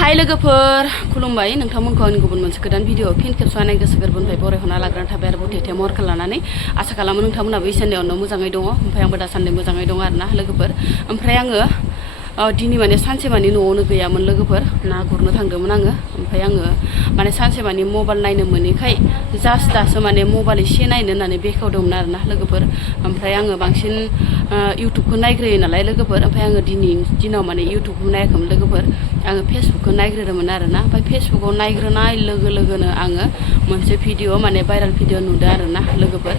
हाय लोगोफोर खुलुमबाय नोंथांमोनखौ आंनि गुबुन मोनसे गोदान भिडिअ फिन खेबस'नानै गोसो गोरबोनिफ्राय बरायहरना लाग्रान थाबाय आरो बथेथे महरखौ लानानै आसा खालामो नोंथांमोनाबो इसोरनियावनो मोजाङै दङ ओमफ्राय आंबो दासान्दि मोजाङै दङ आरोना लोगोफोर ओमफ्राय आङो दिनै माने सानसे मानि न'आवनो गैयामोन लोगोफोर ना गुरनो थांदोंमोन आङो ओमफ्राय आङो माने सानसे मानि मबाइल नायनो मोनैखाय जास्ट दासो माने मबाइल एसे नायनो होननानै बेखेवदोंमोन आरोना लोगोफोर ओमफ्राय आङो बांसिन इउटुबखौ नायग्रोयो नालाय लोगोफोर ओमफ्राय आङो दिनैनि दिनाव माने इउटुबखौ नायाखैमोन लोगोफोर आङो फेसबुकखौ नायग्रोदोंमोन आरोना ओमफ्राय फेसबुकाव नायग्रोनाय लोगो लोगोनो आङो मोनसे भिडिअ माने भाइरेल भिडिअ नुदों आरोना लोगोफोर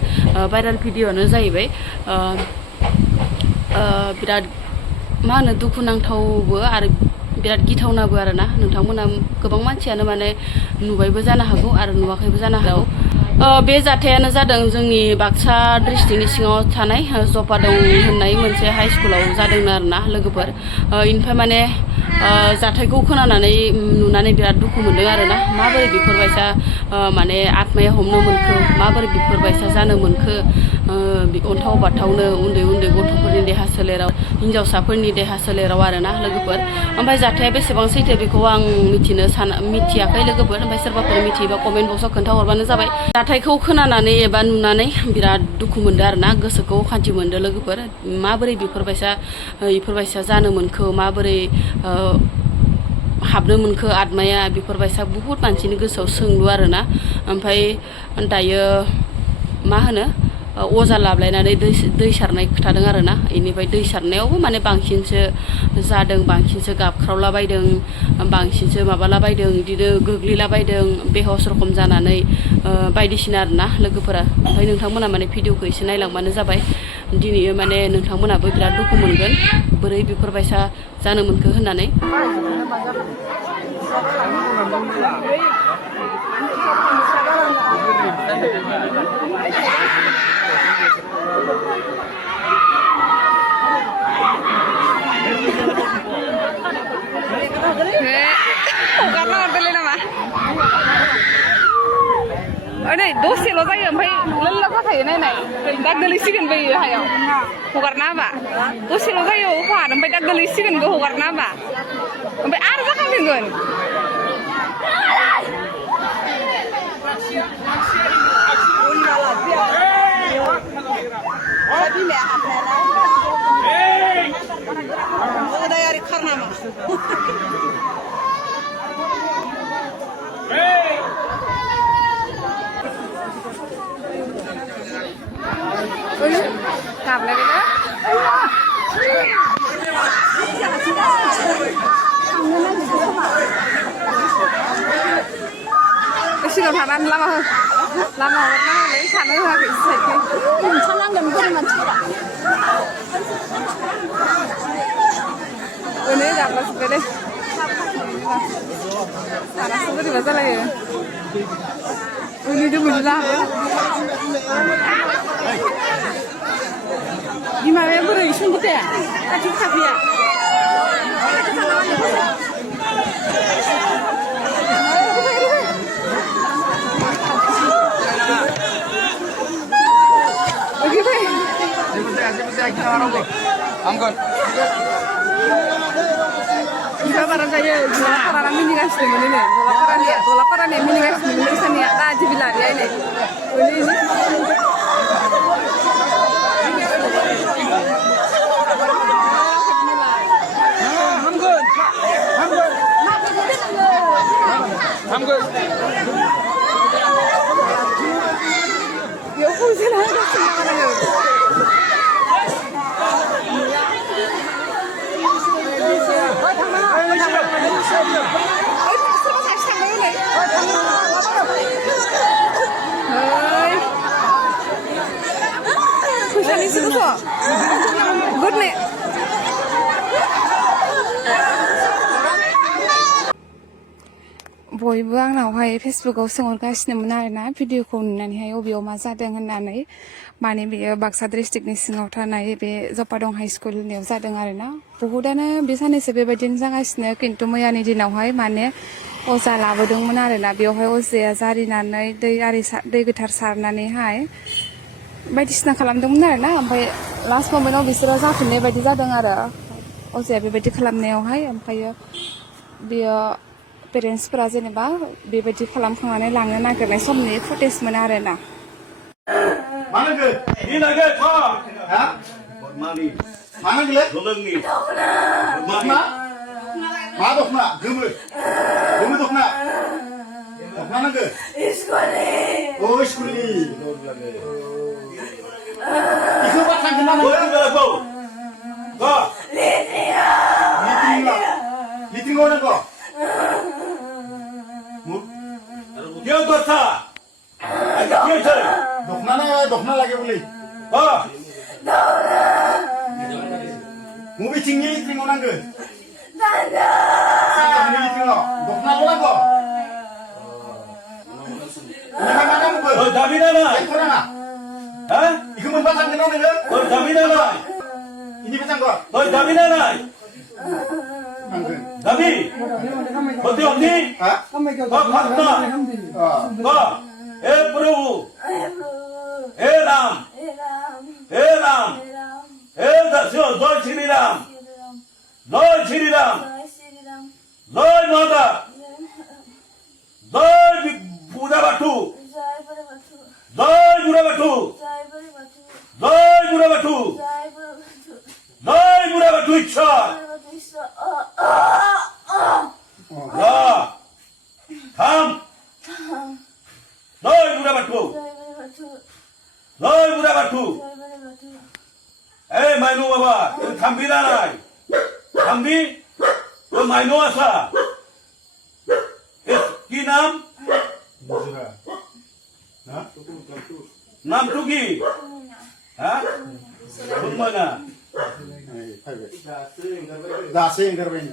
भाइरेल भिडिअआनो जाहैबाय बिराद मा होनो दुखुनांथावबो आरो बिराद गिथावनाबो आरोना नोंथांमोना गोबां मानसियानो माने नुबायबो जानो हागौ आरो नुवाखैबो जानो हागौ बे जाथायानो जादों जोंनि बाक्सा डिस्ट्रिक्टनि सिङाव थानाय जपादं होननाय मोनसे हाइ स्कुलाव जादों आरोना लोगोफोर इनिफ्राय माने जाथायखौ खोनानानै नुनानै बिराद दुखु मोनदों आरोना माबोरै बेफोरबायसा माने आत्माया हमनो मोनखो माबोरै बेफोरबायसा जानो मोनखो अन्थाव बाथावनो उन्दै उन्दै गथ'फोरनि देहा सोलेराव हिन्जावसाफोरनि देहा सोलेराव आरोना लोगोफोर ओमफ्राय जाथाया बेसेबां सैथो बेखौ आं मिथियाखै लोगोफोर ओमफ्राय सोरबाफोर मिथियोबा कमेन्ट बक्सआव खोन्थाहरबानो जाबाय जाथायखौ खोनानानै एबा नुनानै बिराद दुखु मोनदों आरोना गोसोखौ खान्थि मोनदों लोगोफोर माबोरै बेफोरबायसा जानो मोनखो माबोरै हाबनो मोनखो आत्माया बेफोरबायसा बुहुत मानसिनि गोसोआव सोंलु आरोना ओमफ्राय दायो मा होनो अजा लाबलायनानै दै सारनाय खोथादों आरोना बेनिफ्राय दै सारनायावबो माने बांसिनसो जादों बांसिनसो गाबख्रावलाबायदों बांसिनसो माबालाबायदों बिदिनो गोग्लैलाबायदों बेहस रखम जानानै बायदिसिना आरोना लोगोफोरा ओमफ्राय नोंथांमोना माने भिडिअखौ एसे नायलांबानो जाबाय दिनै माने नोंथांमोनाबो बिराद दुखु मोनगोन बोरै बेफोरबायसा जानो मोनखो होननानै नै दसेल' जायो ओमफ्राय लोल्ला जाखायो नायनाय दा गोलैसिगोन बैयो हायाव हगारना होबा दसेल' जायो अफार ओमफ्राय दा गोलैसिगोनबो हगारना होबा ओमफ्राय आरो जाखांफिनगोन गाबलायबायना सिगां थानानै लामा हरनानै थानो होआखै साइडखै ओंखारनांगोन बोरै मानसिफोरा ओनै गाबलाजोब्बाय दे सानासो बोरैबा जालायो उनिदो मोनला बिमाया बोरै संगोथाया खाथियाव थाफैया बारा जायो दलापारा मिनिगासिनो मोनो दलापारानिया मिनिगासिनो मोनो सानिया दा जिबिलारिया नै I'm good. Yo pun sana ada semua orang. Kusani sudah. Good nih. बयबो आंनावहाय फेसबुकाव सोंहरगासिनोमोन आरोना भिडिअखौ नुनानैहाय अबेयाव मा जादों होननानै माने बेयो बाक्सा डिस्ट्रिक्टनि सिङाव थानाय बे जपादं हाइ स्कुलनियाव जादों आरोना बहुतानो बे साननैसो बेबायदिनो जागासिनो खिन्थु मैयानि दिनावहाय माने अजा लाबोदोंमोन आरोना बेवहाय अजाया जारिनानै दै गोथार सारनानैहाय बायदिसिना खालामदोंमोन आरो ना ओमफ्राय लास्ट ममेन्टाव बिसोरो जाफिननाय बायदि जादों आरो अजाया बेबायदि खालामनायावहाय ओमफ्रायो बेयो पेरेन्टसफोरा जेनेबा बेबायदि खालामखांनानै लांनो नागिरनाय समनि फुटेजमोन आरो ना मानांगो नि नांगो थ हा मानि मानांगोले जलंनि दखना मा दखना गोमो दखना दखना नांगो स्कुलनि ओ स्कुलनि इखौ बा थांगोन ना नों गो गो लिटिंआव नांगौ क्या दस्ता दखना लागे बोलै मबेथिंनि लिटिंआव नांगोन दखनाल' नांगौ दाबिना ना हा इखौ मोनबा थांगोन ना नोङो दाबिना ना इनिबो थांगोन दाबिना ना दाबि होते होते हा फास्ता का हे प्रभु हे राम हे दस्यो जय श्री राम जय माता जय बुढ़ा बाटू जय बुढ़ा बाटू इच्छा थाम जय बुढ़ा बाटू ए माइनो बाबा थांबी ना नाय थांबी तो माइनो आसा की नाम नाम तो की हाँ बुमना दासे एंगारबाय